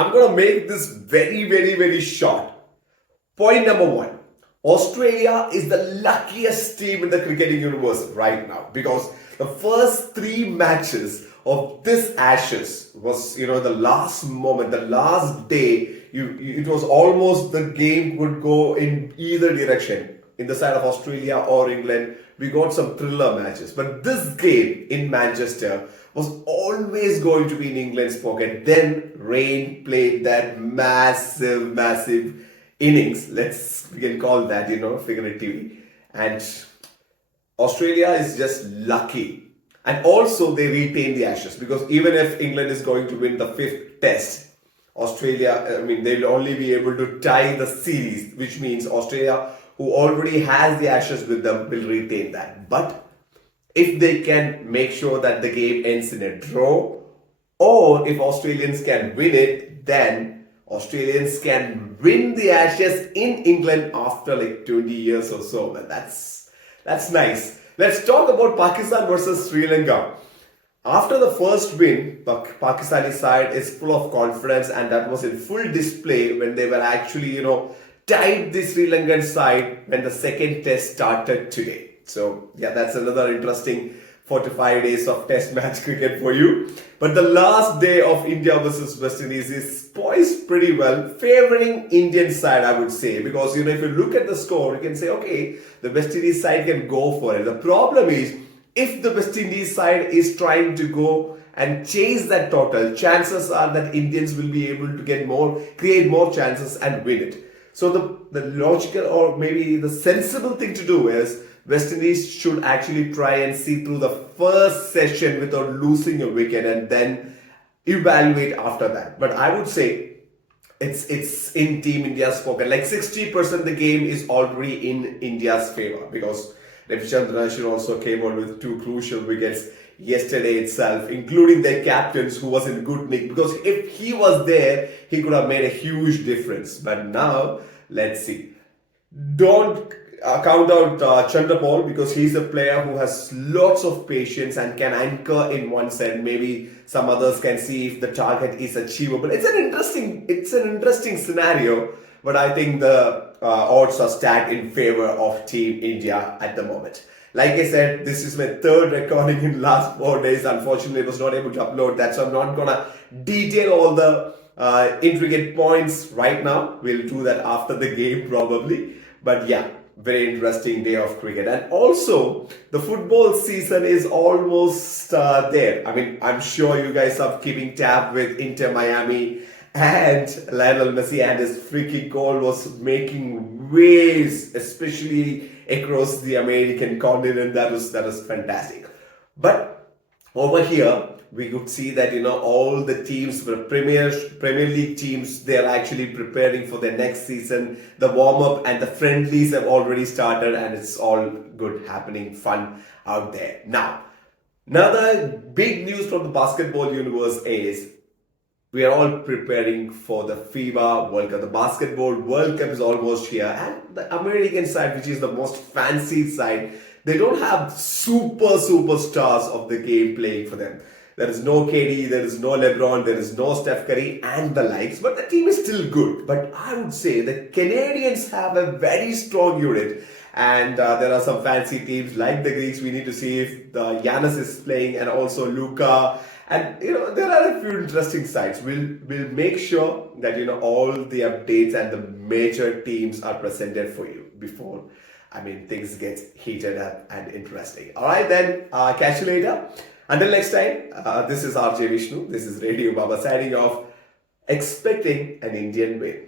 I'm going to make this very short. Point number one. Australia is the luckiest team in the cricketing universe right now because the first three matches of this Ashes was, the last moment, the last day. It was almost the game could go in either direction, in the side of Australia or England. We got some thriller matches, but this game in Manchester was always going to be in England's pocket. Then Rain played that massive innings. We can call that, figuratively. And Australia is just lucky. And also they retain the Ashes because even if England is going to win the fifth test, Australia, they'll only be able to tie the series, which means Australia, who already has the Ashes with them, will retain that. But if they can make sure that the game ends in a draw, or if Australians can win it, then Australians can win the Ashes in England after like 20 years or so. And that's nice. Let's talk about Pakistan versus Sri Lanka. After the first win, the Pakistani side is full of confidence, and that was in full display when they were actually, tied the Sri Lankan side when the second test started today. So, yeah, that's another interesting 45 days of test match cricket for you. But the last day of India versus West Indies is poised pretty well, favoring Indian side, I would say. Because, if you look at the score, you can say, okay, the West Indies side can go for it. The problem is, if the West Indies side is trying to go and chase that total, chances are that Indians will be able to create more chances and win it. So the logical or maybe the sensible thing to do is West Indies should actually try and see through the first session without losing a wicket and then evaluate after that. But I would say it's in Team India's pocket. Like 60% the game is already in India's favor because Ravichandran also came out with two crucial wickets yesterday itself, including their captains who was in good nick, because if he was there, he could have made a huge difference. But now, let's see. Don't count out Chandrapal because he's a player who has lots of patience and can anchor in one set. Maybe some others can see if the target is achievable. It's an interesting scenario, but I think the odds are stacked in favor of Team India at the moment. Like I said, this is my third recording in last 4 days. Unfortunately, I was not able to upload that, so I'm not gonna detail all the intricate points right now. We'll do that after the game probably. But yeah, very interesting day of cricket. And also, the football season is almost there. I'm sure you guys are keeping tab with Inter Miami, and Lionel Messi and his free kick goal was making waves, especially across the American continent. That was fantastic. But over here, we could see that all the teams were Premier League teams. They are actually preparing for the next season. The warm up and the friendlies have already started, and it's all good happening, fun out there. Now, another big news from the basketball universe is we are all preparing for the FIBA World Cup. The basketball World Cup is almost here, and the American side, which is the most fancy side, they don't have superstars of the game playing for them. There is no KD, there is no LeBron, there is no Steph Curry and the likes, but the team is still good. But I would say the Canadians have a very strong unit, and there are some fancy teams like the Greeks. We need to see if the Giannis is playing, and also Luka. And there are a few interesting sides. We'll make sure that all the updates and the major teams are presented for you before things get heated up and interesting. All right, then catch you later. Until next time, this is RJ Vishnu. This is Radio Baba signing off, expecting an Indian win.